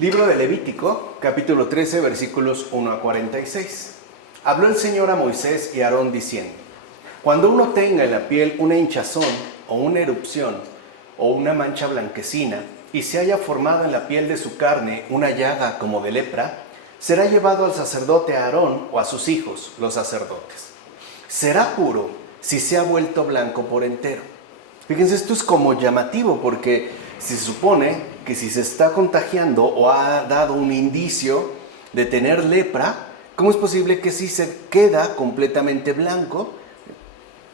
Libro de Levítico, capítulo 13, versículos 1 a 46. Habló el Señor a Moisés y a Aarón diciendo: Cuando uno tenga en la piel una hinchazón o una erupción o una mancha blanquecina y se haya formado en la piel de su carne una llaga como de lepra, será llevado al sacerdote Aarón o a sus hijos, los sacerdotes. Será puro si se ha vuelto blanco por entero. Fíjense, esto es como llamativo porque se supone que si se está contagiando o ha dado un indicio de tener lepra, ¿cómo es posible que si se queda completamente blanco,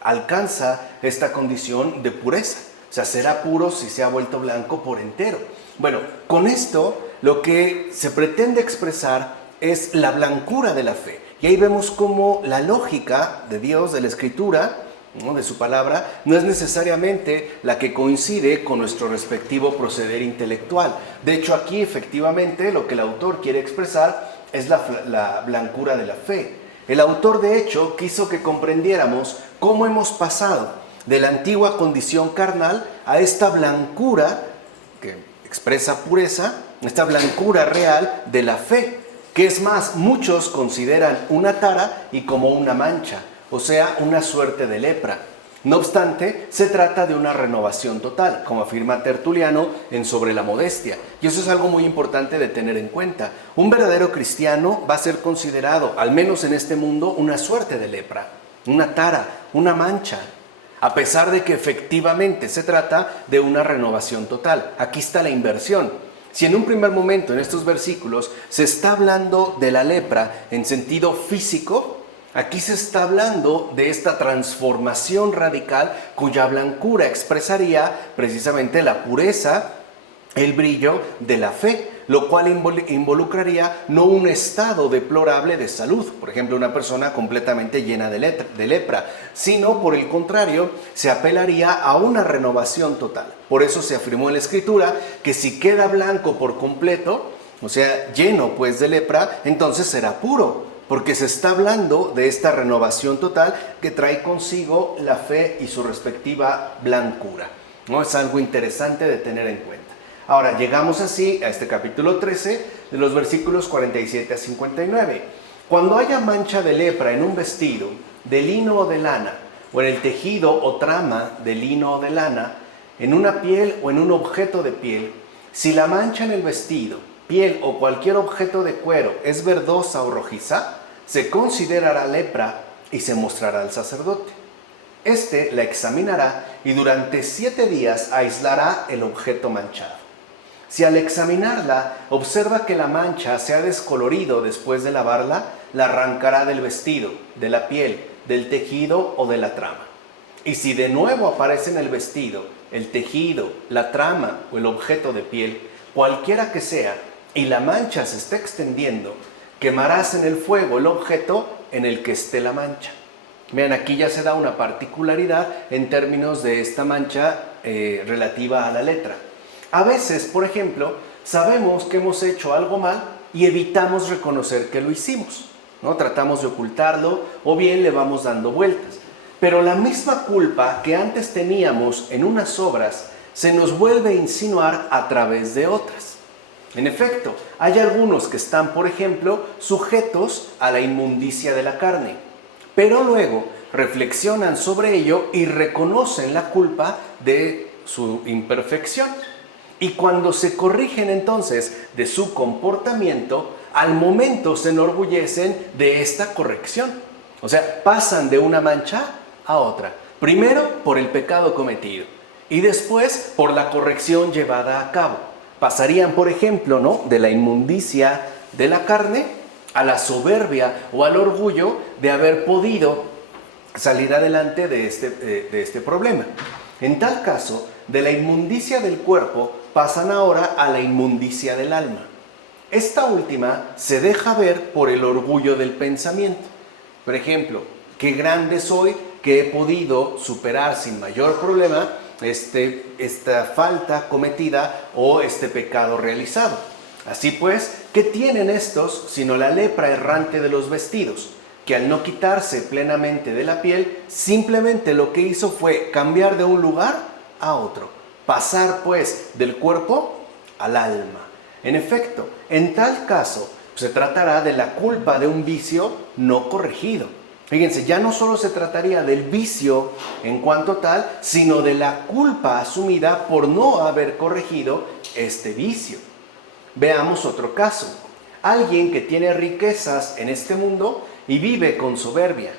alcanza esta condición de pureza? O sea, será puro si se ha vuelto blanco por entero. Bueno, con esto lo que se pretende expresar es la blancura de la fe. Y ahí vemos cómo la lógica de Dios, de la Escritura, ¿no?, de su palabra, no es necesariamente la que coincide con nuestro respectivo proceder intelectual. De hecho, aquí efectivamente lo que el autor quiere expresar es la blancura de la fe. El autor, de hecho, quiso que comprendiéramos cómo hemos pasado de la antigua condición carnal a esta blancura que expresa pureza, esta blancura real de la fe, que es más, muchos consideran una tara y como una mancha, o sea, una suerte de lepra. No obstante, se trata de una renovación total, como afirma Tertuliano en Sobre la Modestia. Y eso es algo muy importante de tener en cuenta. Un verdadero cristiano va a ser considerado, al menos en este mundo, una suerte de lepra, una tara, una mancha, a pesar de que efectivamente se trata de una renovación total. Aquí está la inversión. Si en un primer momento en estos versículos se está hablando de la lepra en sentido físico, aquí se está hablando de esta transformación radical cuya blancura expresaría precisamente la pureza, el brillo de la fe, lo cual involucraría no un estado deplorable de salud, por ejemplo, una persona completamente llena de lepra, sino por el contrario, se apelaría a una renovación total. Por eso se afirmó en la Escritura que si queda blanco por completo, o sea, lleno pues de lepra, entonces será puro, porque se está hablando de esta renovación total que trae consigo la fe y su respectiva blancura, ¿no? Es algo interesante de tener en cuenta. Ahora, llegamos así a este capítulo 13, de los versículos 47 a 59. Cuando haya mancha de lepra en un vestido, de lino o de lana, o en el tejido o trama de lino o de lana, en una piel o en un objeto de piel, si la mancha en el vestido, piel o cualquier objeto de cuero es verdosa o rojiza, se considerará lepra y se mostrará al sacerdote. Este la examinará y durante 7 días aislará el objeto manchado. Si al examinarla observa que la mancha se ha descolorido después de lavarla, la arrancará del vestido, de la piel, del tejido o de la trama. Y si de nuevo aparece en el vestido, el tejido, la trama o el objeto de piel, cualquiera que sea, y la mancha se está extendiendo, quemarás en el fuego el objeto en el que esté la mancha. Vean, aquí ya se da una particularidad en términos de esta mancha relativa a la letra. A veces, por ejemplo, sabemos que hemos hecho algo mal y evitamos reconocer que lo hicimos, ¿no? Tratamos de ocultarlo o bien le vamos dando vueltas. Pero la misma culpa que antes teníamos en unas obras se nos vuelve a insinuar a través de otras. En efecto, hay algunos que están, por ejemplo, sujetos a la inmundicia de la carne, pero luego reflexionan sobre ello y reconocen la culpa de su imperfección. Y cuando se corrigen entonces de su comportamiento, al momento se enorgullecen de esta corrección. O sea, pasan de una mancha a otra. Primero por el pecado cometido y después por la corrección llevada a cabo. Pasarían, por ejemplo, ¿no?, de la inmundicia de la carne a la soberbia o al orgullo de haber podido salir adelante de este problema. En tal caso, de la inmundicia del cuerpo pasan ahora a la inmundicia del alma. Esta última se deja ver por el orgullo del pensamiento. Por ejemplo, qué grande soy que he podido superar sin mayor problema esta falta cometida o este pecado realizado. Así pues, ¿qué tienen estos sino la lepra errante de los vestidos? Que al no quitarse plenamente de la piel, simplemente lo que hizo fue cambiar de un lugar a otro. Pasar pues del cuerpo al alma. En efecto, en tal caso, se tratará de la culpa de un vicio no corregido. Fíjense, ya no solo se trataría del vicio en cuanto tal, sino de la culpa asumida por no haber corregido este vicio. Veamos otro caso. Alguien que tiene riquezas en este mundo y vive con soberbia,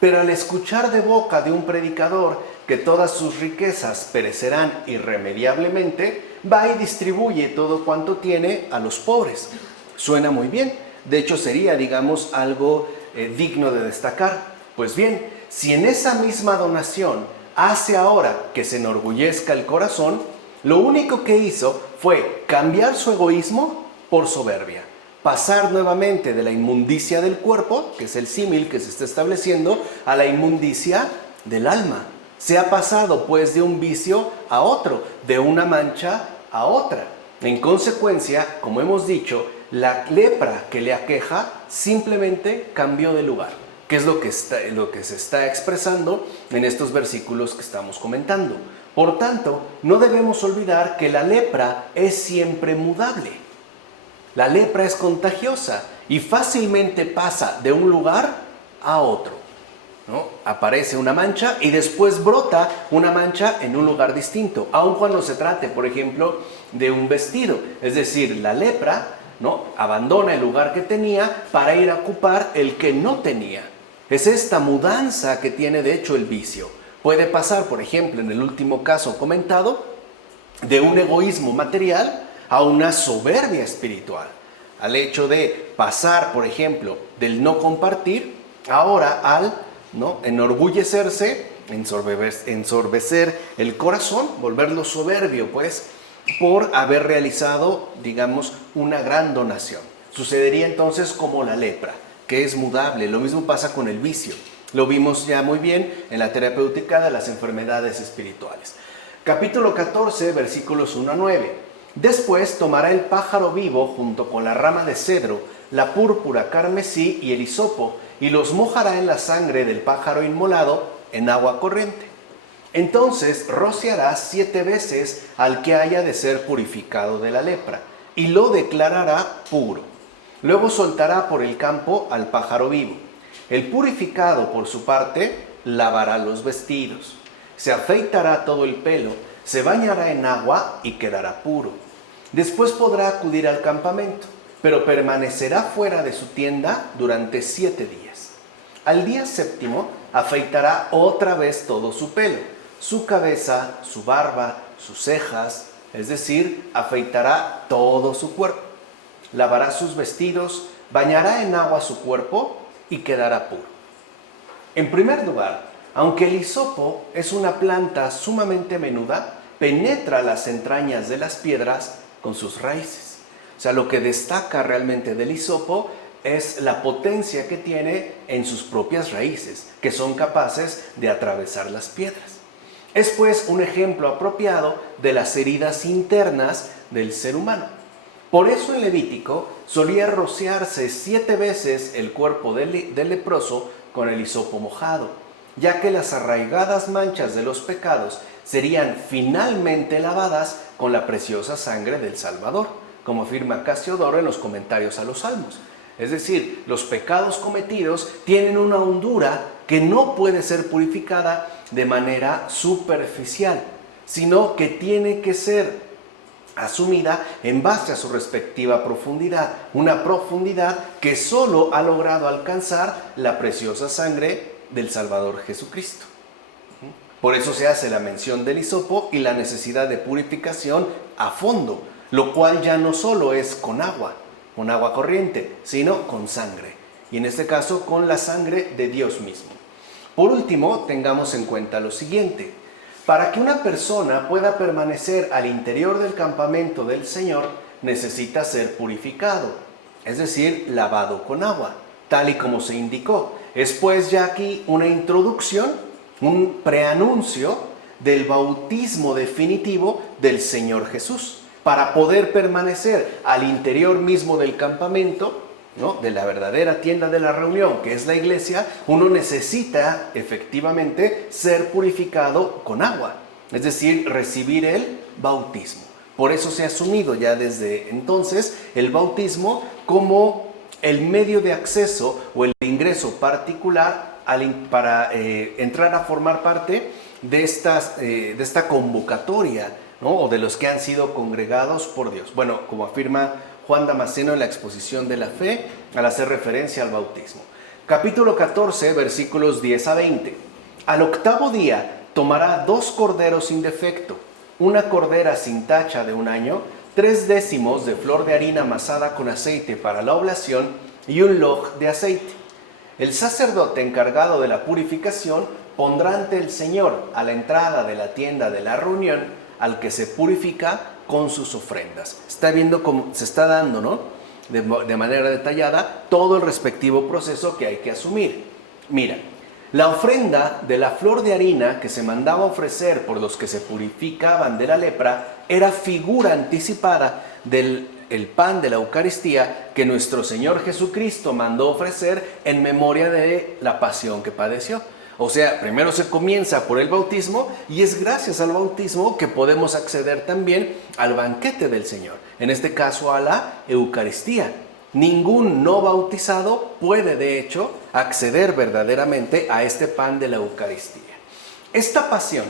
pero al escuchar de boca de un predicador que todas sus riquezas perecerán irremediablemente, va y distribuye todo cuanto tiene a los pobres. Suena muy bien, de hecho sería, digamos, algo digno de destacar. Pues bien, si en esa misma donación hace ahora que se enorgullezca el corazón, lo único que hizo fue cambiar su egoísmo por soberbia, pasar nuevamente de la inmundicia del cuerpo, que es el símil que se está estableciendo, a la inmundicia del alma. Se ha pasado pues de un vicio a otro, de una mancha a otra. En consecuencia, como hemos dicho, la lepra que le aqueja simplemente cambió de lugar, que es lo que se está expresando en estos versículos que estamos comentando. Por tanto, no debemos olvidar que la lepra es siempre mudable. La lepra es contagiosa y fácilmente pasa de un lugar a otro, ¿no? Aparece una mancha y después brota una mancha en un lugar distinto, aun cuando se trate, por ejemplo, de un vestido. Es decir, la lepra, ¿no?, abandona el lugar que tenía para ir a ocupar el que no tenía. Es esta mudanza que tiene de hecho el vicio. Puede pasar, por ejemplo, en el último caso comentado, de un egoísmo material a una soberbia espiritual. Al hecho de pasar, por ejemplo, del no compartir, ahora al, ¿no?, enorgullecerse, ensorbecer el corazón, volverlo soberbio, pues, por haber realizado, digamos, una gran donación. Sucedería entonces como la lepra, que es mudable. Lo mismo pasa con el vicio. Lo vimos ya muy bien en la terapéutica de las enfermedades espirituales. Capítulo 14, versículos 1 a 9. Después tomará el pájaro vivo junto con la rama de cedro, la púrpura, carmesí y el hisopo, y los mojará en la sangre del pájaro inmolado en agua corriente. Entonces rociará 7 veces al que haya de ser purificado de la lepra, y lo declarará puro. Luego soltará por el campo al pájaro vivo. El purificado, por su parte, lavará los vestidos, se afeitará todo el pelo, se bañará en agua y quedará puro. Después podrá acudir al campamento, pero permanecerá fuera de su tienda durante 7 días. Al día 7º afeitará otra vez todo su pelo, su cabeza, su barba, sus cejas, es decir, afeitará todo su cuerpo. Lavará sus vestidos, bañará en agua su cuerpo y quedará puro. En primer lugar, aunque el hisopo es una planta sumamente menuda, penetra las entrañas de las piedras con sus raíces. O sea, lo que destaca realmente del hisopo es la potencia que tiene en sus propias raíces, que son capaces de atravesar las piedras. Es pues un ejemplo apropiado de las heridas internas del ser humano. Por eso en Levítico solía rociarse 7 veces el cuerpo del leproso con el hisopo mojado, ya que las arraigadas manchas de los pecados serían finalmente lavadas con la preciosa sangre del Salvador, como afirma Casiodoro en los comentarios a los Salmos. Es decir, los pecados cometidos tienen una hondura que no puede ser purificada de manera superficial, sino que tiene que ser asumida en base a su respectiva profundidad, una profundidad que solo ha logrado alcanzar la preciosa sangre del Salvador Jesucristo. Por eso se hace la mención del hisopo y la necesidad de purificación a fondo, lo cual ya no solo es con agua corriente, sino con sangre, y en este caso con la sangre de Dios mismo. Por último, tengamos en cuenta lo siguiente: para que una persona pueda permanecer al interior del campamento del Señor, necesita ser purificado, es decir, lavado con agua, tal y como se indicó. Es pues ya aquí una introducción, un preanuncio del bautismo definitivo del Señor Jesús. Para poder permanecer al interior mismo del campamento, ¿no?, de la verdadera tienda de la reunión, que es la iglesia, uno necesita efectivamente ser purificado con agua, es decir, recibir el bautismo. Por eso se ha asumido ya desde entonces el bautismo como el medio de acceso o el ingreso particular para entrar a formar parte de esta convocatoria, ¿no? O de los que han sido congregados por Dios. Bueno, como afirma Juan Damasceno en la exposición de la fe al hacer referencia al bautismo. Capítulo 14, versículos 10 a 20. Al octavo día tomará 2 corderos sin defecto, una cordera sin tacha de 1 año, 3 décimos de flor de harina amasada con aceite para la oblación y un log de aceite. El sacerdote encargado de la purificación pondrá ante el Señor a la entrada de la tienda de la reunión al que se purifica con sus ofrendas. Está viendo cómo se está dando, ¿no? De manera detallada todo el respectivo proceso que hay que asumir. Mira, la ofrenda de la flor de harina que se mandaba ofrecer por los que se purificaban de la lepra era figura anticipada del pan de la Eucaristía que nuestro Señor Jesucristo mandó ofrecer en memoria de la pasión que padeció. O sea, primero se comienza por el bautismo y es gracias al bautismo que podemos acceder también al banquete del Señor, en este caso a la Eucaristía. Ningún no bautizado puede, de hecho, acceder verdaderamente a este pan de la Eucaristía. Esta pasión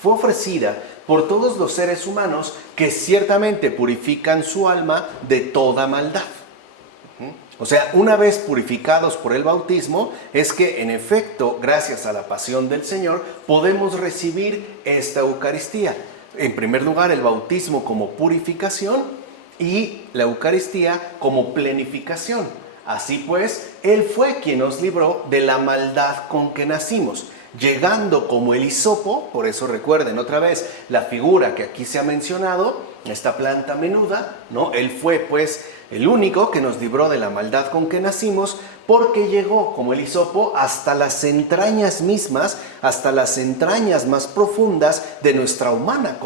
fue ofrecida por todos los seres humanos que ciertamente purifican su alma de toda maldad. O sea, una vez purificados por el bautismo, es que en efecto, gracias a la pasión del Señor, podemos recibir esta Eucaristía. En primer lugar, el bautismo como purificación y la Eucaristía como plenificación. Así pues, Él fue quien nos libró de la maldad con que nacimos, llegando como el hisopo. Por eso recuerden otra vez la figura que aquí se ha mencionado, esta planta menuda, ¿no? Él fue pues el único que nos libró de la maldad con que nacimos, porque llegó como el hisopo hasta las entrañas mismas, hasta las entrañas más profundas de nuestra humana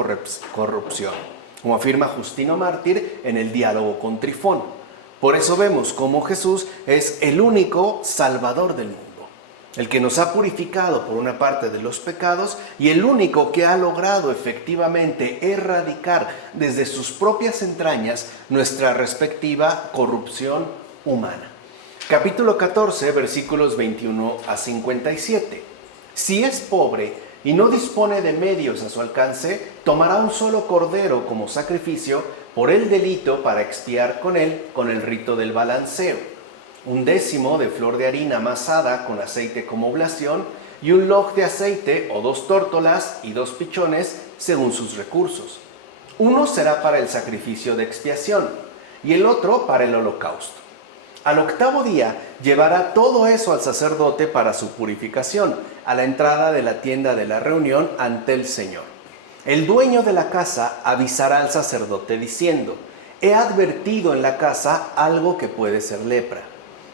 corrupción, como afirma Justino Mártir en el diálogo con Trifón. Por eso vemos cómo Jesús es el único Salvador del mundo, el que nos ha purificado por una parte de los pecados y el único que ha logrado efectivamente erradicar desde sus propias entrañas nuestra respectiva corrupción humana. Capítulo 14, versículos 21 a 57. Si es pobre y no dispone de medios a su alcance, tomará un solo cordero como sacrificio por el delito para expiar con él con el rito del balanceo. 1 décimo de flor de harina amasada con aceite como oblación y un log de aceite o 2 tórtolas y 2 pichones según sus recursos. Uno será para el sacrificio de expiación y el otro para el holocausto. Al octavo día llevará todo eso al sacerdote para su purificación, a la entrada de la tienda de la reunión ante el Señor. El dueño de la casa avisará al sacerdote diciendo: he advertido en la casa algo que puede ser lepra.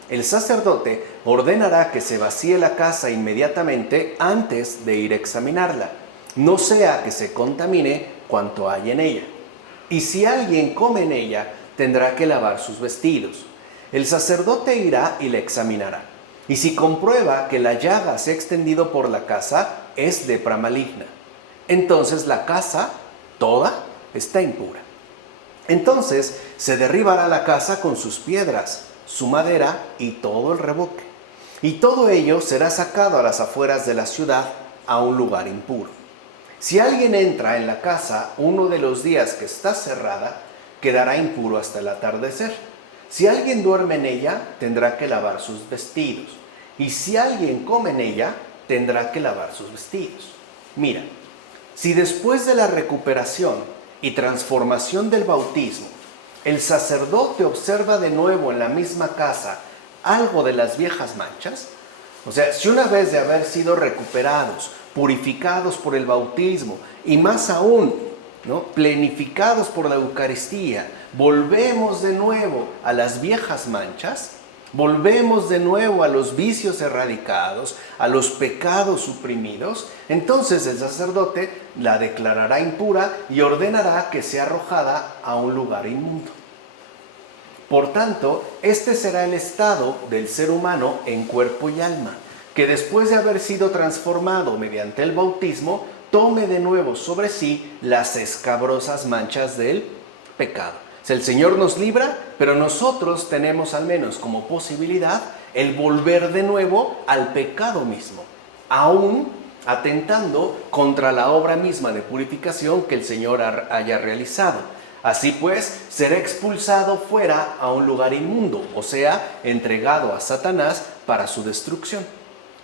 El sacerdote ordenará que se vacíe la casa inmediatamente antes de ir a examinarla, no sea que se contamine cuanto hay en ella. Y si alguien come en ella, tendrá que lavar sus vestidos. El sacerdote irá y la examinará. Y si comprueba que la llaga se ha extendido por la casa, es lepra maligna. Entonces la casa toda está impura. Entonces se derribará la casa con sus piedras, su madera y todo el revoque. Y todo ello será sacado a las afueras de la ciudad a un lugar impuro. Si alguien entra en la casa uno de los días que está cerrada, quedará impuro hasta el atardecer. Si alguien duerme en ella, tendrá que lavar sus vestidos. Y si alguien come en ella, tendrá que lavar sus vestidos. Mira, si después de la recuperación y transformación del bautismo, el sacerdote observa de nuevo en la misma casa algo de las viejas manchas, o sea, si una vez de haber sido recuperados, purificados por el bautismo y más aún, ¿no?, plenificados por la Eucaristía, volvemos de nuevo a las viejas manchas, volvemos de nuevo a los vicios erradicados, a los pecados suprimidos, entonces el sacerdote la declarará impura y ordenará que sea arrojada a un lugar inmundo. Por tanto, este será el estado del ser humano en cuerpo y alma, que después de haber sido transformado mediante el bautismo, tome de nuevo sobre sí las escabrosas manchas del pecado. O sea, el Señor nos libra, pero nosotros tenemos al menos como posibilidad el volver de nuevo al pecado mismo, aún atentando contra la obra misma de purificación que el Señor haya realizado. Así pues, será expulsado fuera a un lugar inmundo, o sea, entregado a Satanás para su destrucción,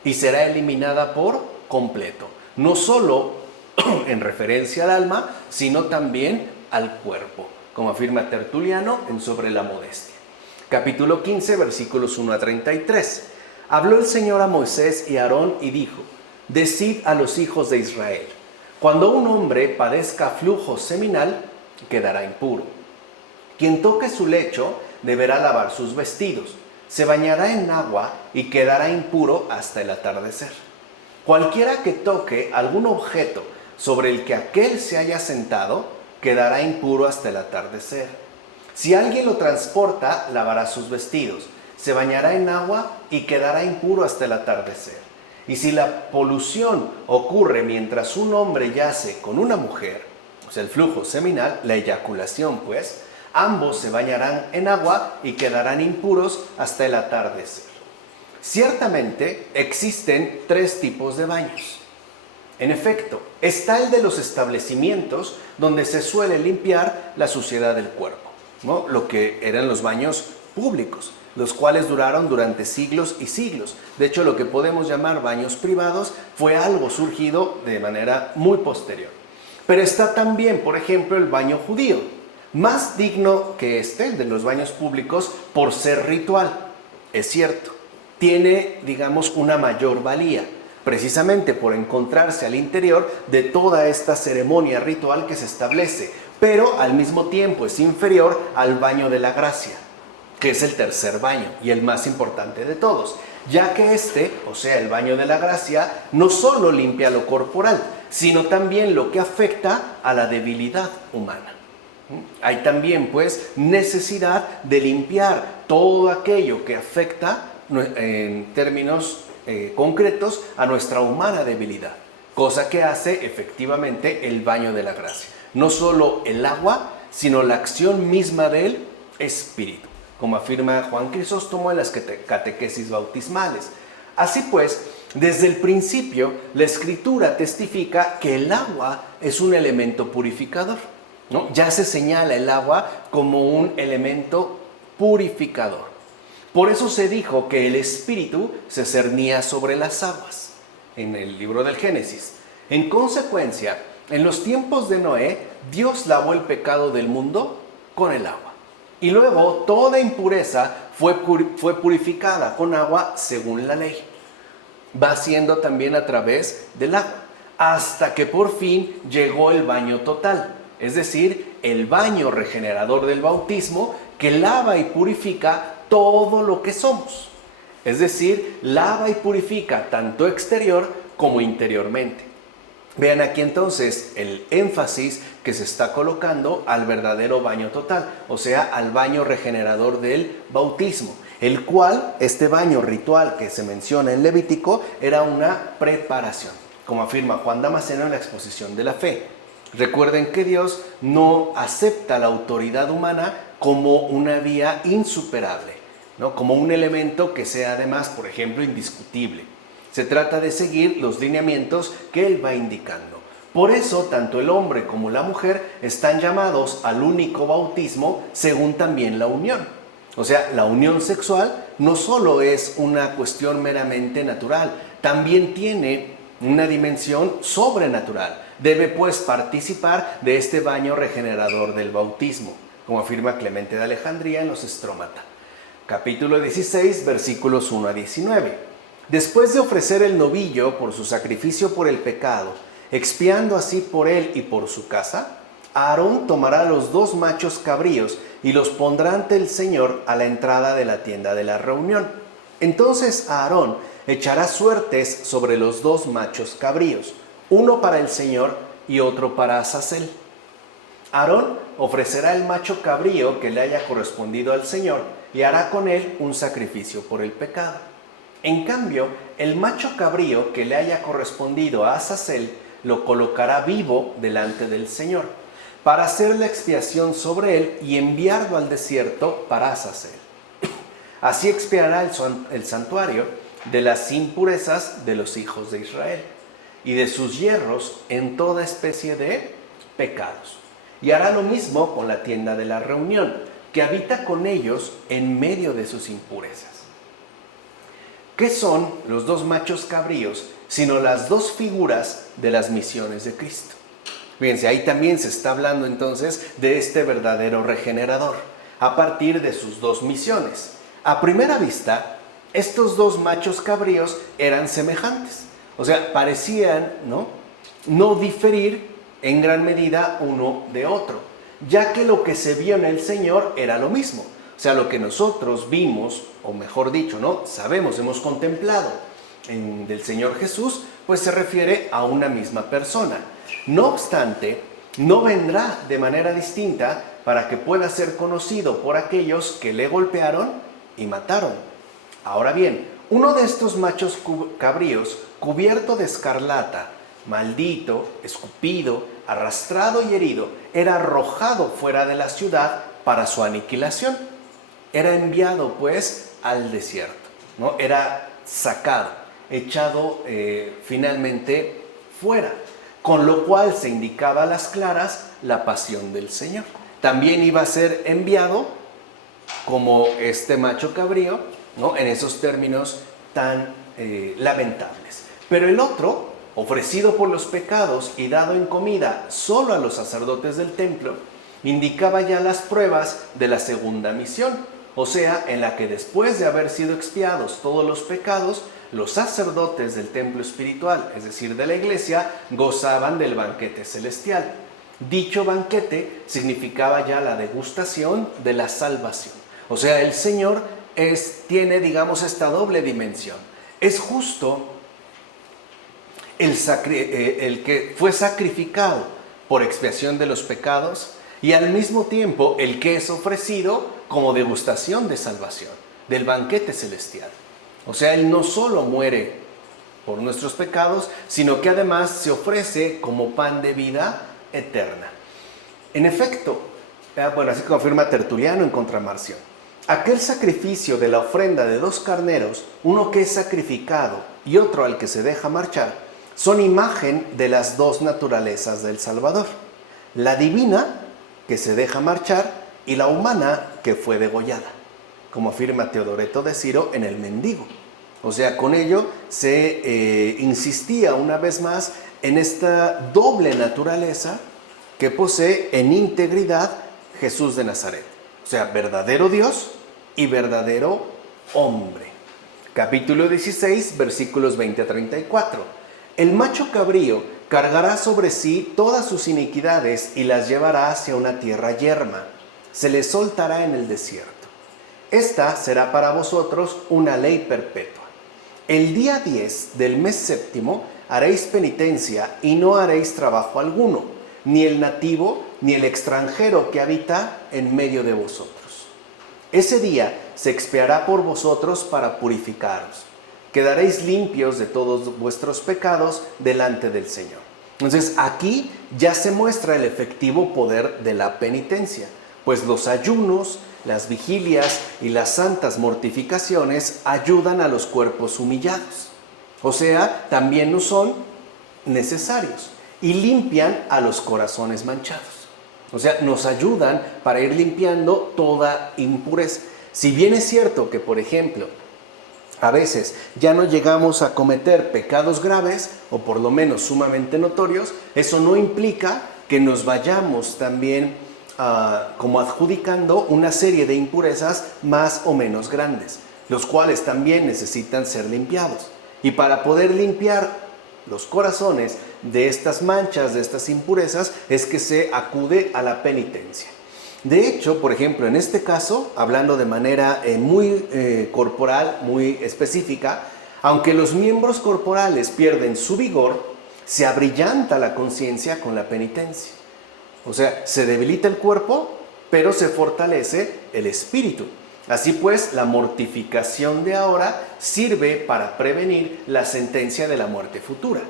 y será eliminada por completo, no solo en referencia al alma, sino también al cuerpo, como afirma Tertuliano en Sobre la Modestia. Capítulo 15, versículos 1 a 33. Habló el Señor a Moisés y a Aarón y dijo: Decid a los hijos de Israel: cuando un hombre padezca flujo seminal, quedará impuro. Quien toque su lecho deberá lavar sus vestidos, se bañará en agua y quedará impuro hasta el atardecer. Cualquiera que toque algún objeto sobre el que aquel se haya sentado, quedará impuro hasta el atardecer. Si alguien lo transporta, lavará sus vestidos, se bañará en agua y quedará impuro hasta el atardecer. Y si la polución ocurre mientras un hombre yace con una mujer, o sea, el flujo seminal, la eyaculación pues, ambos se bañarán en agua y quedarán impuros hasta el atardecer. Ciertamente existen 3 tipos de baños. En efecto, está el de los establecimientos donde se suele limpiar la suciedad del cuerpo, ¿no? Lo que eran los baños públicos, los cuales duraron durante siglos y siglos. De hecho, lo que podemos llamar baños privados fue algo surgido de manera muy posterior. Pero está también, por ejemplo, el baño judío, más digno que el de los baños públicos por ser ritual. Es cierto, tiene, digamos, una mayor valía, precisamente por encontrarse al interior de toda esta ceremonia ritual que se establece, pero al mismo tiempo es inferior al baño de la gracia, que es el tercer baño y el más importante de todos, ya que o sea, el baño de la gracia, no solo limpia lo corporal, sino también lo que afecta a la debilidad humana. Hay también, pues, necesidad de limpiar todo aquello que afecta en términos concretos a nuestra humana debilidad, cosa que hace efectivamente el baño de la gracia. No solo el agua, sino la acción misma del Espíritu, como afirma Juan Crisóstomo en las catequesis bautismales. Así pues, desde el principio, la Escritura testifica que el agua es un elemento purificador, ¿no? Ya se señala el agua como un elemento purificador. Por eso se dijo que el Espíritu se cernía sobre las aguas, en el libro del Génesis. En consecuencia, en los tiempos de Noé, Dios lavó el pecado del mundo con el agua. Y luego toda impureza fue purificada con agua según la ley. Va siendo también a través del agua, hasta que por fin llegó el baño total, es decir, el baño regenerador del bautismo que lava y purifica todo lo que somos. Es decir, lava y purifica tanto exterior como interiormente. Vean aquí entonces el énfasis que se está colocando al verdadero baño total, o sea, al baño regenerador del bautismo, el cual, este baño ritual que se menciona en Levítico, era una preparación, como afirma Juan Damasceno en la exposición de la fe. Recuerden que Dios no acepta la autoridad humana como una vía insuperable, ¿no? Como un elemento que sea además, por ejemplo, indiscutible. Se trata de seguir los lineamientos que Él va indicando. Por eso, tanto el hombre como la mujer están llamados al único bautismo según también la unión. O sea, la unión sexual no solo es una cuestión meramente natural, también tiene una dimensión sobrenatural. Debe pues participar de este baño regenerador del bautismo, como afirma Clemente de Alejandría en los Strómata. Capítulo 16, versículos 1 a 19. Después de ofrecer el novillo por su sacrificio por el pecado, expiando así por él y por su casa, Aarón tomará los 2 machos cabríos y los pondrá ante el Señor a la entrada de la tienda de la reunión. Entonces Aarón echará suertes sobre los 2 machos cabríos, uno para el Señor y otro para Azazel. Aarón ofrecerá el macho cabrío que le haya correspondido al Señor y hará con él un sacrificio por el pecado. En cambio, el macho cabrío que le haya correspondido a Azazel lo colocará vivo delante del Señor, para hacer la expiación sobre él y enviarlo al desierto para Azazel. Así expiará el santuario de las impurezas de los hijos de Israel y de sus yerros en toda especie de pecados. Y hará lo mismo con la tienda de la reunión, que habita con ellos en medio de sus impurezas. ¿Qué son los dos machos cabríos sino las dos figuras de las misiones de Cristo? Fíjense, ahí también se está hablando entonces de este verdadero regenerador, a partir de sus dos misiones. A primera vista, estos dos machos cabríos eran semejantes, o sea, parecían no diferir en gran medida uno de otro, ya que lo que se vio en el Señor era lo mismo. O sea, lo que nosotros vimos, o mejor dicho, sabemos, hemos contemplado del Señor Jesús, pues se refiere a una misma persona. No obstante, no vendrá de manera distinta para que pueda ser conocido por aquellos que le golpearon y mataron. Ahora bien, uno de estos machos cabríos, cubierto de escarlata, maldito, escupido, arrastrado y herido, era arrojado fuera de la ciudad para su aniquilación. Era enviado pues al desierto, era sacado, echado finalmente fuera, con lo cual se indicaba a las claras la pasión del Señor. También iba a ser enviado como este macho cabrío, en esos términos tan lamentables. Pero el otro, ofrecido por los pecados y dado en comida solo a los sacerdotes del templo, indicaba ya las pruebas de la segunda misión, o sea, en la que después de haber sido expiados todos los pecados, los sacerdotes del templo espiritual, es decir, de la iglesia, gozaban del banquete celestial. Dicho banquete significaba ya la degustación de la salvación. O sea, el Señor tiene, digamos, esta doble dimensión. Es justo el que fue sacrificado por expiación de los pecados y al mismo tiempo el que es ofrecido como degustación de salvación, del banquete celestial. O sea, Él no solo muere por nuestros pecados, sino que además se ofrece como pan de vida eterna. En efecto, así confirma Tertuliano en Contramarción, aquel sacrificio de la ofrenda de dos carneros, uno que es sacrificado y otro al que se deja marchar, son imagen de las dos naturalezas del Salvador, la divina, que se deja marchar, y la humana, que fue degollada, como afirma Teodoreto de Ciro en El Mendigo. O sea, con ello se insistía una vez más en esta doble naturaleza que posee en integridad Jesús de Nazaret. O sea, verdadero Dios y verdadero hombre. Capítulo 16, versículos 20 a 34. El macho cabrío cargará sobre sí todas sus iniquidades y las llevará hacia una tierra yerma. Se le soltará en el desierto. Esta será para vosotros una ley perpetua. El día 10 del mes séptimo haréis penitencia y no haréis trabajo alguno, ni el nativo ni el extranjero que habita en medio de vosotros. Ese día se expiará por vosotros para purificaros. Quedaréis limpios de todos vuestros pecados delante del Señor. Entonces aquí ya se muestra el efectivo poder de la penitencia, pues los ayunos, las vigilias y las santas mortificaciones ayudan a los cuerpos humillados. O sea, también nos son necesarios y limpian a los corazones manchados. O sea, nos ayudan para ir limpiando toda impureza. Si bien es cierto que, por ejemplo, a veces ya no llegamos a cometer pecados graves o por lo menos sumamente notorios, eso no implica que nos vayamos también como adjudicando una serie de impurezas más o menos grandes, los cuales también necesitan ser limpiados. Y para poder limpiar los corazones de estas manchas, de estas impurezas, es que se acude a la penitencia. De hecho, por ejemplo, en este caso, hablando de manera muy corporal, muy específica, aunque los miembros corporales pierden su vigor, se abrillanta la conciencia con la penitencia. O sea, se debilita el cuerpo, pero se fortalece el espíritu. Así pues, la mortificación de ahora sirve para prevenir la sentencia de la muerte futura.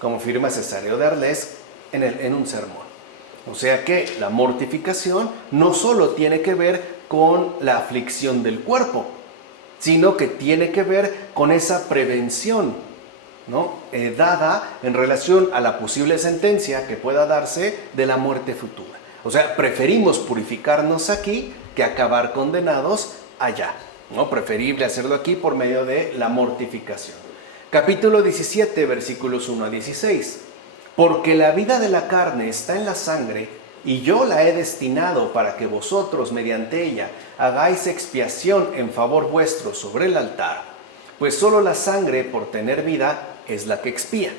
como afirma Cesáreo de Arles en un sermón. O sea que la mortificación no solo tiene que ver con la aflicción del cuerpo, sino que tiene que ver con esa prevención, ¿no? Dada en relación a la posible sentencia que pueda darse de la muerte futura. O sea, preferimos purificarnos aquí que acabar condenados allá, ¿no? Preferible hacerlo aquí por medio de la mortificación. Capítulo 17, versículos 1 a 16. Porque la vida de la carne está en la sangre, y yo la he destinado para que vosotros mediante ella hagáis expiación en favor vuestro sobre el altar, pues solo la sangre por tener vida es la que expía.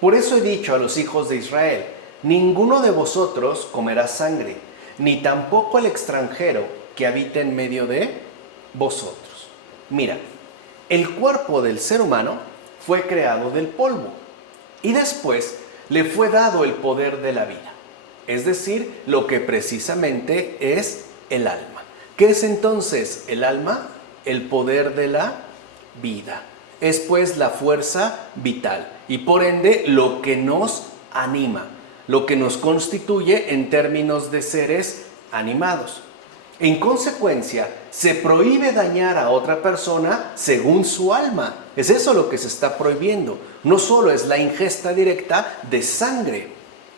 Por eso he dicho a los hijos de Israel, ninguno de vosotros comerá sangre, ni tampoco el extranjero que habite en medio de vosotros. Mira, el cuerpo del ser humano fue creado del polvo, y después le fue dado el poder de la vida, es decir, lo que precisamente es el alma. ¿Qué es entonces el alma? El poder de la vida. Es pues la fuerza vital y por ende lo que nos anima, lo que nos constituye en términos de seres animados. En consecuencia, se prohíbe dañar a otra persona según su alma. Es eso lo que se está prohibiendo. No solo es la ingesta directa de sangre,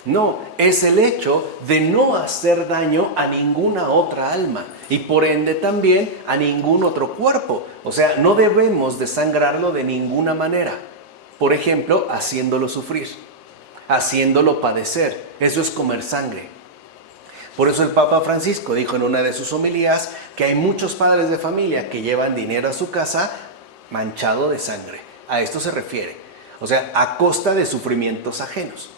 no, es el hecho de no hacer daño a ninguna otra alma y por ende también a ningún otro cuerpo. O sea, no debemos desangrarlo de ninguna manera. Por ejemplo, haciéndolo sufrir, haciéndolo padecer. Eso es comer sangre. Por eso el Papa Francisco dijo en una de sus homilías que hay muchos padres de familia que llevan dinero a su casa manchado de sangre. A esto se refiere. O sea, a costa de sufrimientos ajenos.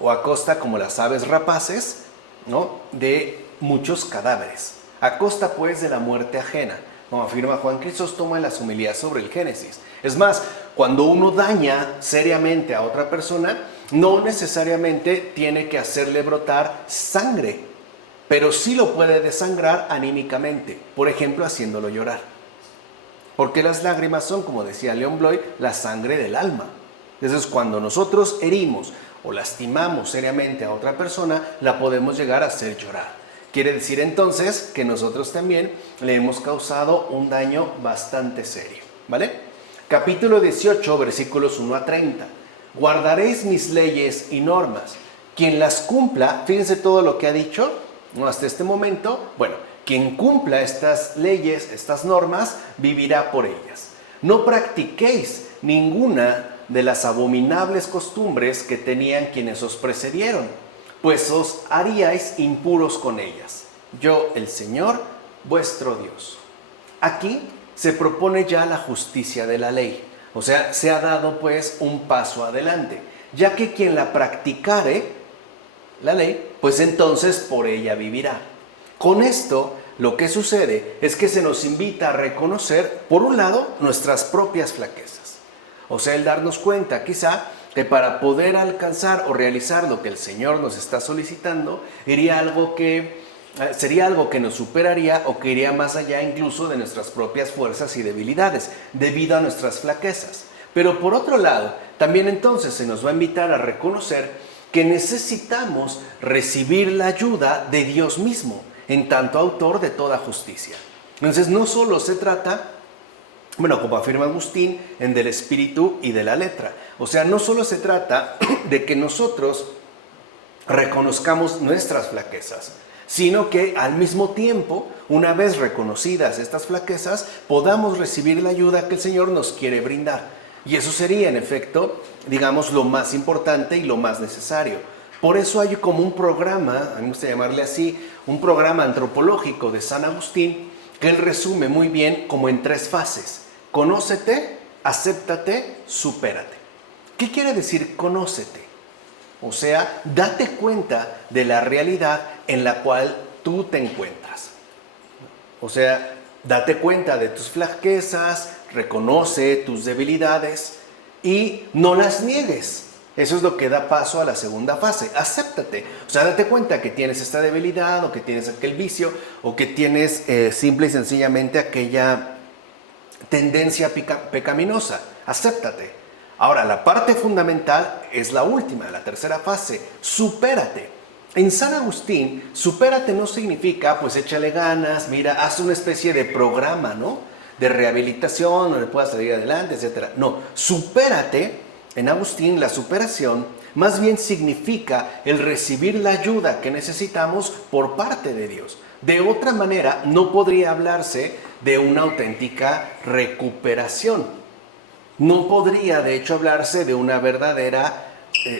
O a costa, como las aves rapaces, ¿no?, de muchos cadáveres. A costa, pues, de la muerte ajena, como afirma Juan Crisóstomo en las homilías sobre el Génesis. Es más, cuando uno daña seriamente a otra persona, no necesariamente tiene que hacerle brotar sangre, pero sí lo puede desangrar anímicamente, por ejemplo, haciéndolo llorar. Porque las lágrimas son, como decía León Bloy, la sangre del alma. Entonces, cuando nosotros herimos o lastimamos seriamente a otra persona, la podemos llegar a hacer llorar. Quiere decir entonces que nosotros también le hemos causado un daño bastante serio, ¿vale? Capítulo 18, versículos 1 a 30. Guardaréis mis leyes y normas. Quien las cumpla, fíjense todo lo que ha dicho, ¿no?, hasta este momento. Bueno, quien cumpla estas leyes, estas normas, vivirá por ellas. No practiquéis ninguna de las abominables costumbres que tenían quienes os precedieron, pues os haríais impuros con ellas. Yo, el Señor, vuestro Dios. Aquí se propone ya la justicia de la ley. O sea, se ha dado pues un paso adelante, ya que quien la practicare, la ley, pues entonces por ella vivirá. Con esto, lo que sucede es que se nos invita a reconocer, por un lado, nuestras propias flaquezas. O sea, el darnos cuenta quizá que para poder alcanzar o realizar lo que el Señor nos está solicitando, sería algo que nos superaría o que iría más allá incluso de nuestras propias fuerzas y debilidades, debido a nuestras flaquezas. Pero por otro lado, también entonces se nos va a invitar a reconocer que necesitamos recibir la ayuda de Dios mismo, en tanto autor de toda justicia. Entonces no solo se trata, bueno, como afirma Agustín, en del espíritu y de la letra. O sea, no solo se trata de que nosotros reconozcamos nuestras flaquezas, sino que al mismo tiempo, una vez reconocidas estas flaquezas, podamos recibir la ayuda que el Señor nos quiere brindar. Y eso sería, en efecto, digamos, lo más importante y lo más necesario. Por eso hay como un programa, a mí me gusta llamarle así, un programa antropológico de San Agustín, que él resume muy bien como en 3 fases. Conócete, acéptate, supérate. ¿Qué quiere decir conócete? O sea, date cuenta de la realidad en la cual tú te encuentras. O sea, date cuenta de tus flaquezas, reconoce tus debilidades y no las niegues. Eso es lo que da paso a la segunda fase. Acéptate. O sea, date cuenta que tienes esta debilidad o que tienes aquel vicio o que tienes simple y sencillamente aquella tendencia pecaminosa. Acéptate. Ahora, la parte fundamental es la última, la tercera fase, supérate. En San Agustín, supérate no significa, pues échale ganas, mira, haz una especie de programa, ¿no? De rehabilitación, donde puedas salir adelante, etc. No, supérate, en Agustín, la superación más bien significa el recibir la ayuda que necesitamos por parte de Dios. De otra manera, no podría hablarse de una auténtica recuperación. No podría, de hecho, hablarse de una verdadera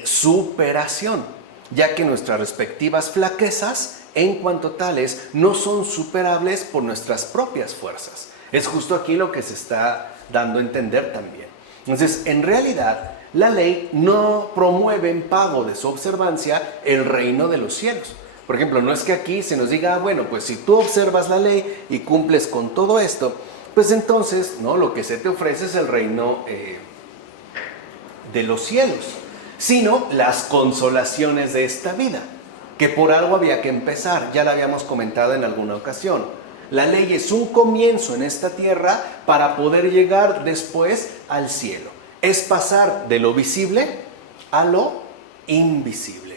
superación, ya que nuestras respectivas flaquezas, en cuanto tales, no son superables por nuestras propias fuerzas. Es justo aquí lo que se está dando a entender también. Entonces, en realidad, la ley no promueve en pago de su observancia el reino de los cielos. Por ejemplo, no es que aquí se nos diga, bueno, pues si tú observas la ley y cumples con todo esto, pues entonces, ¿no?, lo que se te ofrece es el reino de los cielos, sino las consolaciones de esta vida, que por algo había que empezar, ya lo habíamos comentado en alguna ocasión. La ley es un comienzo en esta tierra para poder llegar después al cielo. Es pasar de lo visible a lo invisible,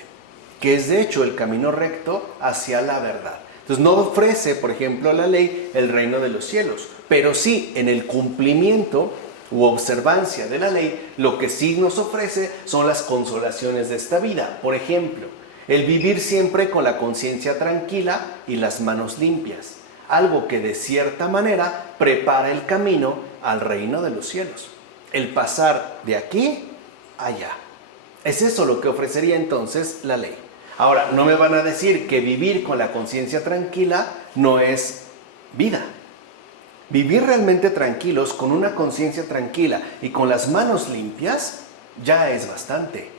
que es de hecho el camino recto hacia la verdad. Entonces no ofrece, por ejemplo, la ley el reino de los cielos, pero sí en el cumplimiento u observancia de la ley, lo que sí nos ofrece son las consolaciones de esta vida. Por ejemplo, el vivir siempre con la conciencia tranquila y las manos limpias, algo que de cierta manera prepara el camino al reino de los cielos. El pasar de aquí a allá. Es eso lo que ofrecería entonces la ley. Ahora, no me van a decir que vivir con la conciencia tranquila no es vida. Vivir realmente tranquilos, con una conciencia tranquila y con las manos limpias, ya es bastante.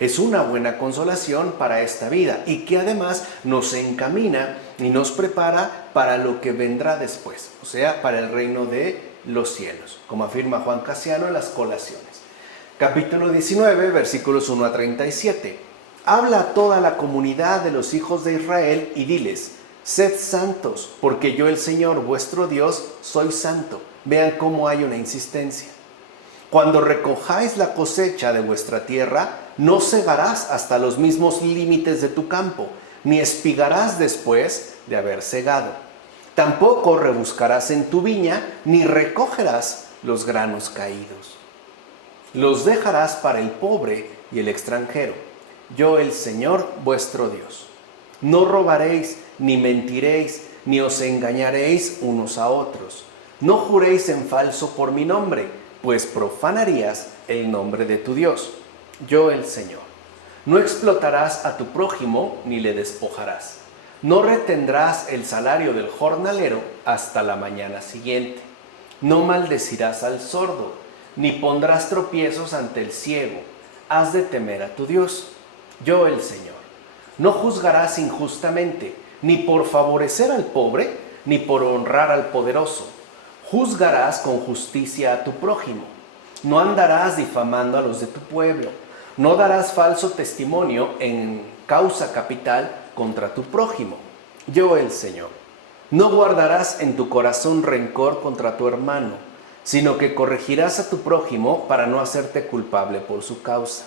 Es una buena consolación para esta vida y que además nos encamina y nos prepara para lo que vendrá después, o sea, para el reino de los cielos, como afirma Juan Casiano en las Colaciones. Capítulo 19, versículos 1 a 37. Habla a toda la comunidad de los hijos de Israel y diles: sed santos, porque yo el Señor vuestro Dios soy santo. Vean cómo hay una insistencia. Cuando recojáis la cosecha de vuestra tierra, no segarás hasta los mismos límites de tu campo, ni espigarás después de haber segado. Tampoco rebuscarás en tu viña, ni recogerás los granos caídos. Los dejarás para el pobre y el extranjero. Yo el Señor vuestro Dios. No robaréis, ni mentiréis, ni os engañaréis unos a otros. No juréis en falso por mi nombre, pues profanarías el nombre de tu Dios. Yo el Señor. No explotarás a tu prójimo, ni le despojarás. No retendrás el salario del jornalero hasta la mañana siguiente. No maldecirás al sordo, ni pondrás tropiezos ante el ciego. Has de temer a tu Dios. Yo el Señor. No juzgarás injustamente, ni por favorecer al pobre, ni por honrar al poderoso. Juzgarás con justicia a tu prójimo. No andarás difamando a los de tu pueblo. No darás falso testimonio en causa capital contra tu prójimo. Yo el Señor. No guardarás en tu corazón rencor contra tu hermano, sino que corregirás a tu prójimo para no hacerte culpable por su causa.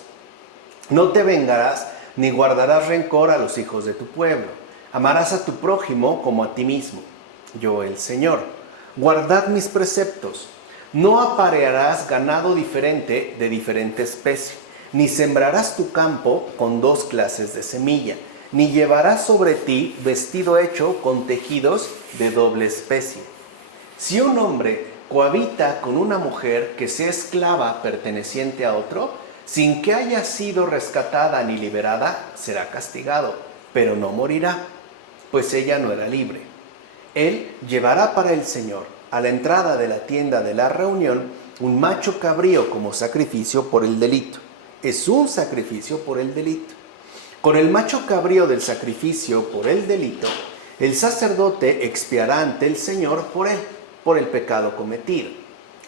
No te vengarás ni guardarás rencor a los hijos de tu pueblo. Amarás a tu prójimo como a ti mismo. Yo el Señor. Guardad mis preceptos. No aparearás ganado diferente de diferente especie, ni sembrarás tu campo con dos clases de semilla, ni llevarás sobre ti vestido hecho con tejidos de doble especie. Si un hombre cohabita con una mujer que sea esclava perteneciente a otro, sin que haya sido rescatada ni liberada, será castigado, pero no morirá, pues ella no era libre. Él llevará para el Señor, a la entrada de la tienda de la reunión, un macho cabrío como sacrificio por el delito. Es un sacrificio por el delito. Con el macho cabrío del sacrificio por el delito, el sacerdote expiará ante el Señor por el pecado cometido.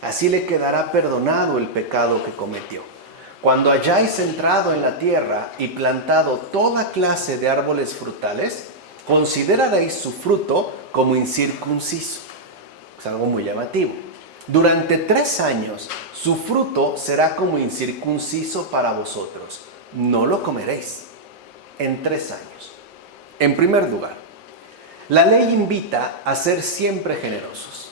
Así le quedará perdonado el pecado que cometió. Cuando hayáis entrado en la tierra y plantado toda clase de árboles frutales, consideraréis su fruto como incircunciso. Es algo muy llamativo. Durante 3 años su fruto será como incircunciso para vosotros. No lo comeréis en 3 años. En primer lugar, la ley invita a ser siempre generosos.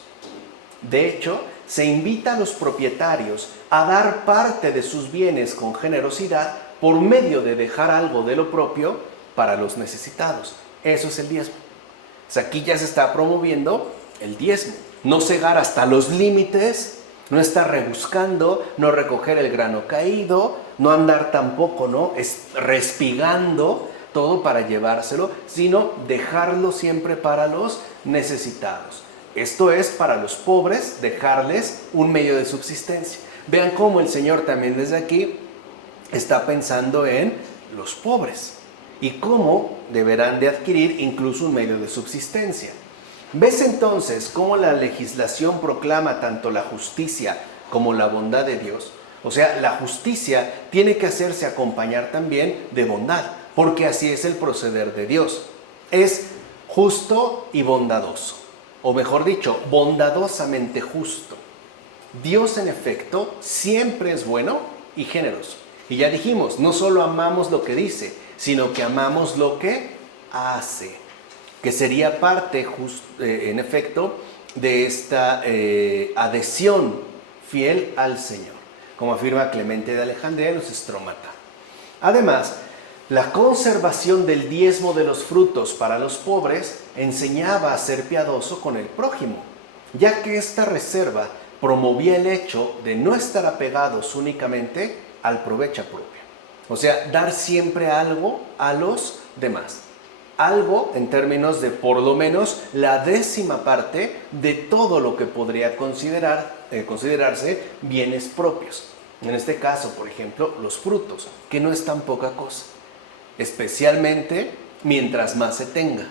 De hecho, se invita a los propietarios a dar parte de sus bienes con generosidad por medio de dejar algo de lo propio para los necesitados. Eso es el diezmo. O sea, aquí ya se está promoviendo el diezmo. No cegar hasta los límites, no estar rebuscando, no recoger el grano caído, no andar tampoco, ¿no?, respigando todo para llevárselo, sino dejarlo siempre para los necesitados. Esto es para los pobres, dejarles un medio de subsistencia. Vean cómo el Señor también desde aquí está pensando en los pobres y cómo deberán de adquirir incluso un medio de subsistencia. ¿Ves entonces cómo la legislación proclama tanto la justicia como la bondad de Dios? O sea, la justicia tiene que hacerse acompañar también de bondad, porque así es el proceder de Dios. Es justo y bondadoso, o mejor dicho, bondadosamente justo. Dios, en efecto, siempre es bueno y generoso. Y ya dijimos, no solo amamos lo que dice, sino que amamos lo que hace, que sería parte, en efecto, de esta adhesión fiel al Señor, como afirma Clemente de Alejandría en los Estrómata. Además, la conservación del diezmo de los frutos para los pobres enseñaba a ser piadoso con el prójimo, ya que esta reserva promovía el hecho de no estar apegados únicamente al provecho propio. O sea, dar siempre algo a los demás. Algo en términos de por lo menos la 10ª parte de todo lo que podría considerarse bienes propios. En este caso, por ejemplo, los frutos, que no es tan poca cosa, especialmente mientras más se tenga.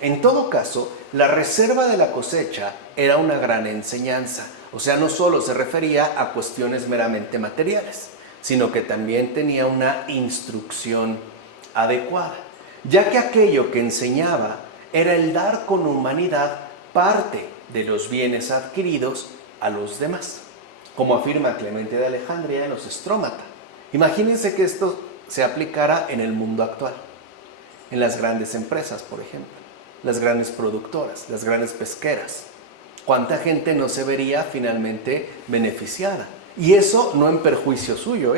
En todo caso, la reserva de la cosecha era una gran enseñanza. O sea, no solo se refería a cuestiones meramente materiales, sino que también tenía una instrucción adecuada, ya que aquello que enseñaba era el dar con humanidad parte de los bienes adquiridos a los demás, como afirma Clemente de Alejandría en los Estrómata. Imagínense que esto se aplicara en el mundo actual, en las grandes empresas, por ejemplo, las grandes productoras, las grandes pesqueras. ¿Cuánta gente no se vería finalmente beneficiada? Y eso no en perjuicio suyo,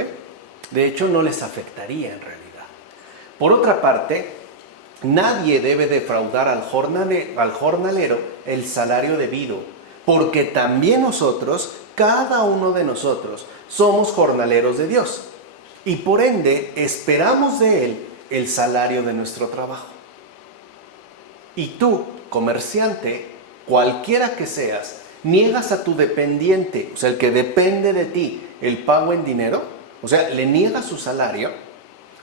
de hecho no les afectaría en realidad. Por otra parte, nadie debe defraudar al jornalero el salario debido, porque también nosotros, cada uno de nosotros, somos jornaleros de Dios y por ende esperamos de Él el salario de nuestro trabajo. Y tú, comerciante, cualquiera que seas, niegas a tu dependiente, o sea, el que depende de ti, el pago en dinero, o sea, le niegas su salario.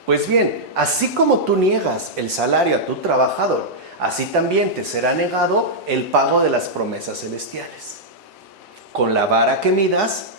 Pues bien, así como tú niegas el salario a tu trabajador, así también te será negado el pago de las promesas celestiales. Con la vara que midas,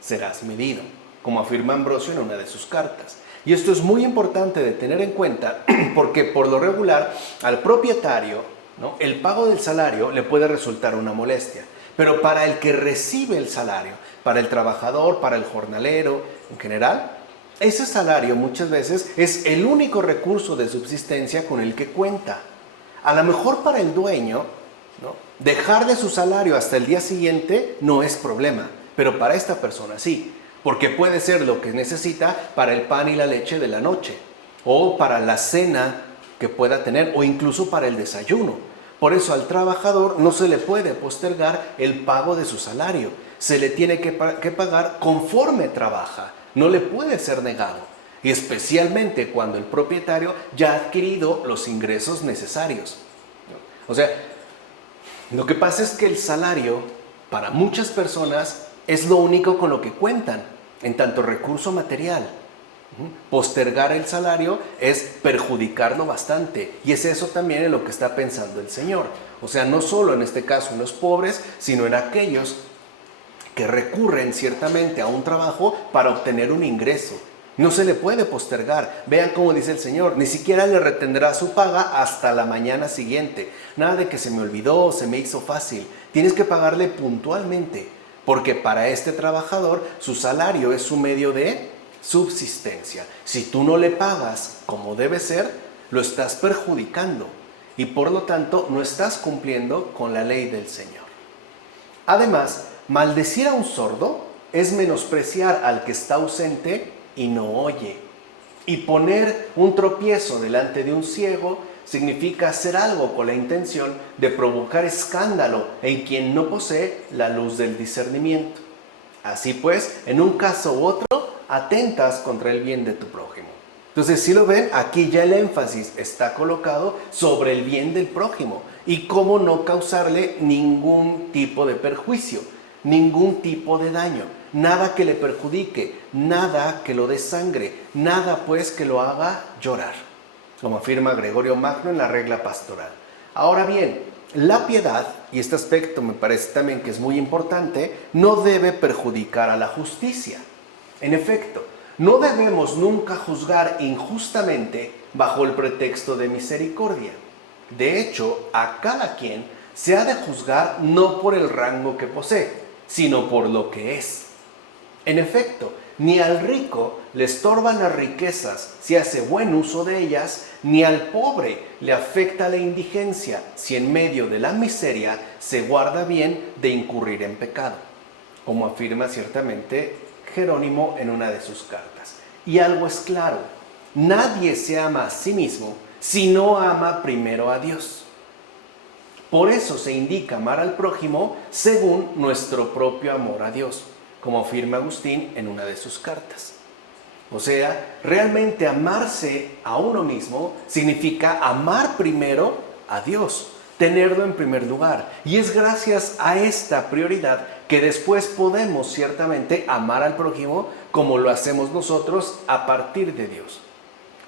serás medido, como afirma Ambrosio en una de sus cartas. Y esto es muy importante de tener en cuenta porque por lo regular al propietario, ¿no?, el pago del salario le puede resultar una molestia. Pero para el que recibe el salario, para el trabajador, para el jornalero en general, ese salario muchas veces es el único recurso de subsistencia con el que cuenta. A lo mejor para el dueño, ¿no?, dejar de su salario hasta el día siguiente no es problema, pero para esta persona sí, porque puede ser lo que necesita para el pan y la leche de la noche, o para la cena que pueda tener, o incluso para el desayuno. Por eso al trabajador no se le puede postergar el pago de su salario, se le tiene que pagar conforme trabaja, no le puede ser negado, y especialmente cuando el propietario ya ha adquirido los ingresos necesarios. O sea, lo que pasa es que el salario para muchas personas es lo único con lo que cuentan, en tanto recurso material. Postergar el salario es perjudicarlo bastante, y es eso también en lo que está pensando el Señor. O sea, no solo en este caso en los pobres, sino en aquellos que recurren ciertamente a un trabajo para obtener un ingreso. No se le puede postergar. Vean cómo dice el Señor, ni siquiera le retendrá su paga hasta la mañana siguiente. Nada de que se me olvidó, se me hizo fácil. Tienes que pagarle puntualmente, porque para este trabajador su salario es su medio de subsistencia. Si tú no le pagas como debe ser, lo estás perjudicando y por lo tanto no estás cumpliendo con la ley del Señor. Además, maldecir a un sordo es menospreciar al que está ausente y no oye. Y poner un tropiezo delante de un ciego significa hacer algo con la intención de provocar escándalo en quien no posee la luz del discernimiento. Así pues, en un caso u otro, atentas contra el bien de tu prójimo. Entonces, si lo ven, aquí ya el énfasis está colocado sobre el bien del prójimo y cómo no causarle ningún tipo de perjuicio, ningún tipo de daño, nada que le perjudique, nada que lo desangre, nada pues que lo haga llorar, como afirma Gregorio Magno en la regla pastoral. Ahora bien, la piedad, y este aspecto me parece también que es muy importante, no debe perjudicar a la justicia. En efecto, no debemos nunca juzgar injustamente bajo el pretexto de misericordia. De hecho, a cada quien se ha de juzgar no por el rango que posee, sino por lo que es. En efecto, ni al rico le estorban las riquezas si hace buen uso de ellas, ni al pobre le afecta la indigencia si en medio de la miseria se guarda bien de incurrir en pecado, como afirma ciertamente Jerónimo en una de sus cartas. Y algo es claro, nadie se ama a sí mismo si no ama primero a Dios. Por eso se indica amar al prójimo según nuestro propio amor a Dios, como afirma Agustín en una de sus cartas. O sea, realmente amarse a uno mismo significa amar primero a Dios, tenerlo en primer lugar. Y es gracias a esta prioridad que después podemos ciertamente amar al prójimo como lo hacemos nosotros a partir de Dios.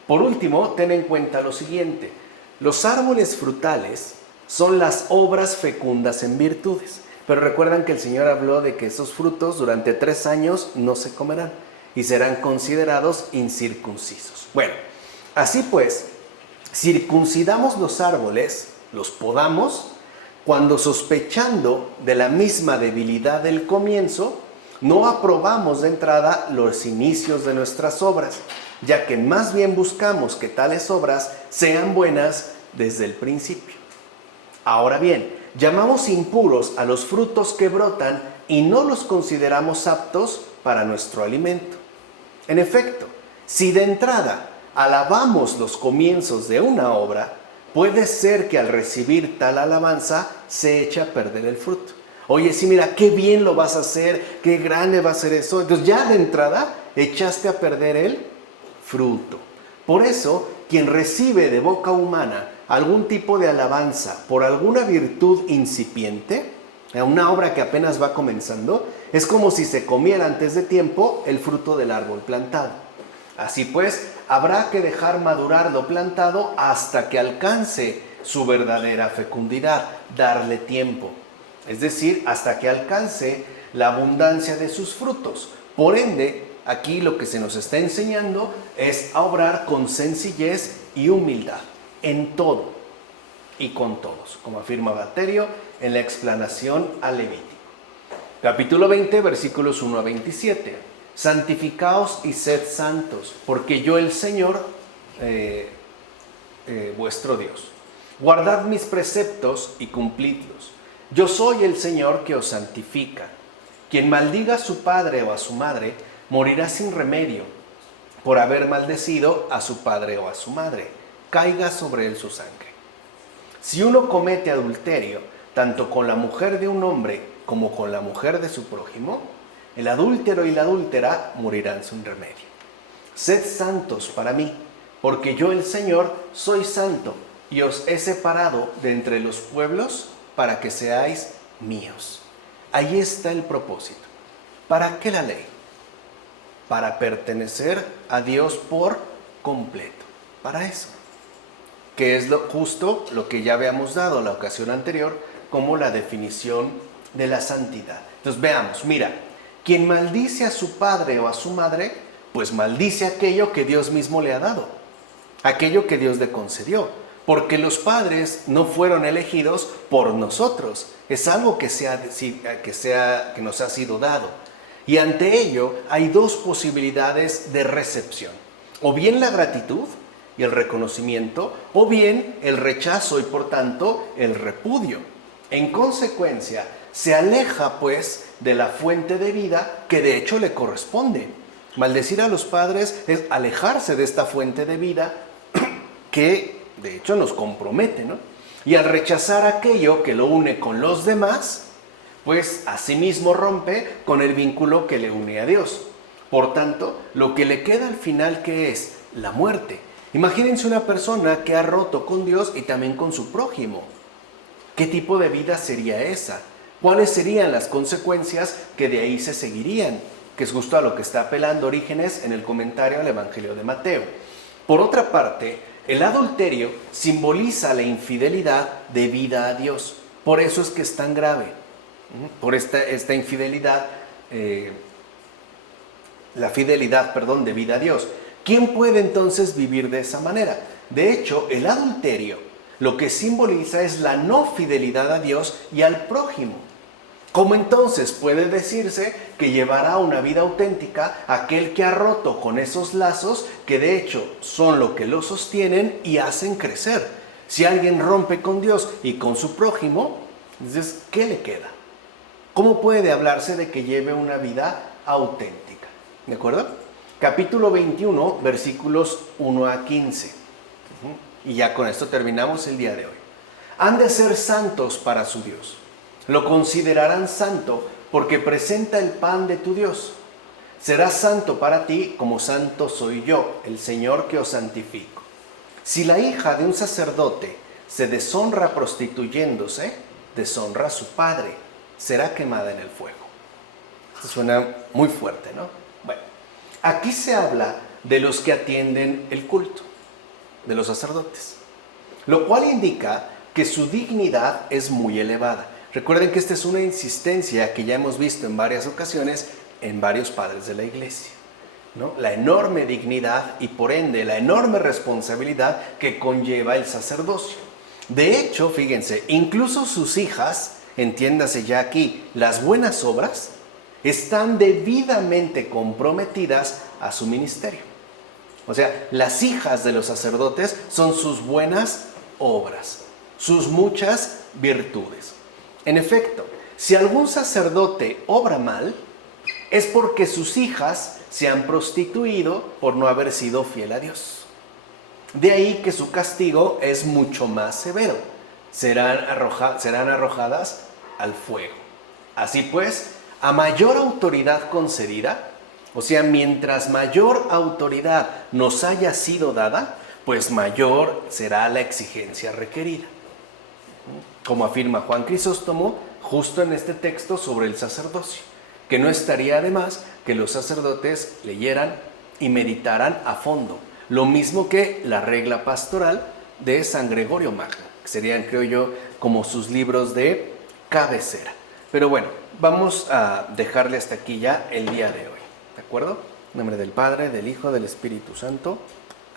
Por último, ten en cuenta lo siguiente: los árboles frutales son las obras fecundas en virtudes. Pero recuerdan que el Señor habló de que esos frutos durante 3 años no se comerán y serán considerados incircuncisos. Bueno, así pues, circuncidamos los árboles, los podamos, cuando sospechando de la misma debilidad del comienzo, no aprobamos de entrada los inicios de nuestras obras, ya que más bien buscamos que tales obras sean buenas desde el principio. Ahora bien, llamamos impuros a los frutos que brotan y no los consideramos aptos para nuestro alimento. En efecto, si de entrada alabamos los comienzos de una obra, puede ser que al recibir tal alabanza se eche a perder el fruto. Oye, sí, mira, qué bien lo vas a hacer, qué grande va a ser eso. Entonces ya de entrada echaste a perder el fruto. Por eso, quien recibe de boca humana algún tipo de alabanza por alguna virtud incipiente, una obra que apenas va comenzando, es como si se comiera antes de tiempo el fruto del árbol plantado. Así pues, habrá que dejar madurar lo plantado hasta que alcance su verdadera fecundidad, darle tiempo. Es decir, hasta que alcance la abundancia de sus frutos. Por ende, aquí lo que se nos está enseñando es a obrar con sencillez y humildad, en todo y con todos, como afirma Baterio en la explanación al Levítico. Capítulo 20, versículos 1 a 27. Santificaos y sed santos, porque yo el Señor, vuestro Dios. Guardad mis preceptos y cumplidlos. Yo soy el Señor que os santifica. Quien maldiga a su padre o a su madre, morirá sin remedio, por haber maldecido a su padre o a su madre. Caiga sobre él su sangre. Si uno comete adulterio, tanto con la mujer de un hombre como con la mujer de su prójimo, el adúltero y la adúltera morirán sin remedio. Sed santos para mí, porque yo el Señor soy santo, y os he separado de entre los pueblos para que seáis míos. Ahí está el propósito. ¿Para qué la ley? Para pertenecer a Dios por completo. Para eso. Que es justo lo que ya habíamos dado la ocasión anterior como la definición de la santidad. Entonces veamos, mira, quien maldice a su padre o a su madre pues maldice aquello que Dios mismo le ha dado, aquello que Dios le concedió, porque los padres no fueron elegidos por nosotros, es algo que nos ha sido dado. Y ante ello hay dos posibilidades de recepción, o bien la gratitud y el reconocimiento, o bien el rechazo y por tanto el repudio. En consecuencia, se aleja pues de la fuente de vida que de hecho le corresponde. Maldecir a los padres es alejarse de esta fuente de vida que de hecho nos compromete, ¿no? Y al rechazar aquello que lo une con los demás, pues asimismo rompe con el vínculo que le une a Dios. Por tanto, lo que le queda al final, ¿qué es? La muerte. Imagínense una persona que ha roto con Dios y también con su prójimo. ¿Qué tipo de vida sería esa? ¿Cuáles serían las consecuencias que de ahí se seguirían? Que es justo a lo que está apelando Orígenes en el comentario al Evangelio de Mateo. Por otra parte, el adulterio simboliza la infidelidad debida a Dios. Por eso es que es tan grave. Por esta infidelidad, la fidelidad, debida a Dios. ¿Quién puede entonces vivir de esa manera? De hecho, el adulterio lo que simboliza es la no fidelidad a Dios y al prójimo. ¿Cómo entonces puede decirse que llevará una vida auténtica aquel que ha roto con esos lazos que de hecho son lo que lo sostienen y hacen crecer? Si alguien rompe con Dios y con su prójimo, entonces, ¿qué le queda? ¿Cómo puede hablarse de que lleve una vida auténtica? ¿De acuerdo? Capítulo 21, versículos 1 a 15. Y ya con esto terminamos el día de hoy. Han de ser santos para su Dios. Lo considerarán santo porque presenta el pan de tu Dios. Será santo para ti como santo soy yo, el Señor que os santifico. Si la hija de un sacerdote se deshonra prostituyéndose, deshonra a su padre, será quemada en el fuego. Esto suena muy fuerte, ¿no? Bueno, aquí se habla de los que atienden el culto, de los sacerdotes, lo cual indica que su dignidad es muy elevada. Recuerden que esta es una insistencia que ya hemos visto en varias ocasiones en varios padres de la iglesia, ¿no? La enorme dignidad y por ende la enorme responsabilidad que conlleva el sacerdocio. De hecho, fíjense, incluso sus hijas, entiéndase ya aquí, las buenas obras, están debidamente comprometidas a su ministerio. O sea, las hijas de los sacerdotes son sus buenas obras, sus muchas virtudes. En efecto, si algún sacerdote obra mal, es porque sus hijas se han prostituido por no haber sido fiel a Dios. De ahí que su castigo es mucho más severo. Serán arrojadas al fuego. Así pues, a mayor autoridad concedida, o sea, mientras mayor autoridad nos haya sido dada, pues mayor será la exigencia requerida. Como afirma Juan Crisóstomo, justo en este texto sobre el sacerdocio, que no estaría de más que los sacerdotes leyeran y meditaran a fondo, lo mismo que la regla pastoral de San Gregorio Magno, que serían, creo yo, como sus libros de cabecera. Pero bueno, vamos a dejarle hasta aquí ya el día de hoy, ¿de acuerdo? En nombre del Padre, del Hijo, del Espíritu Santo.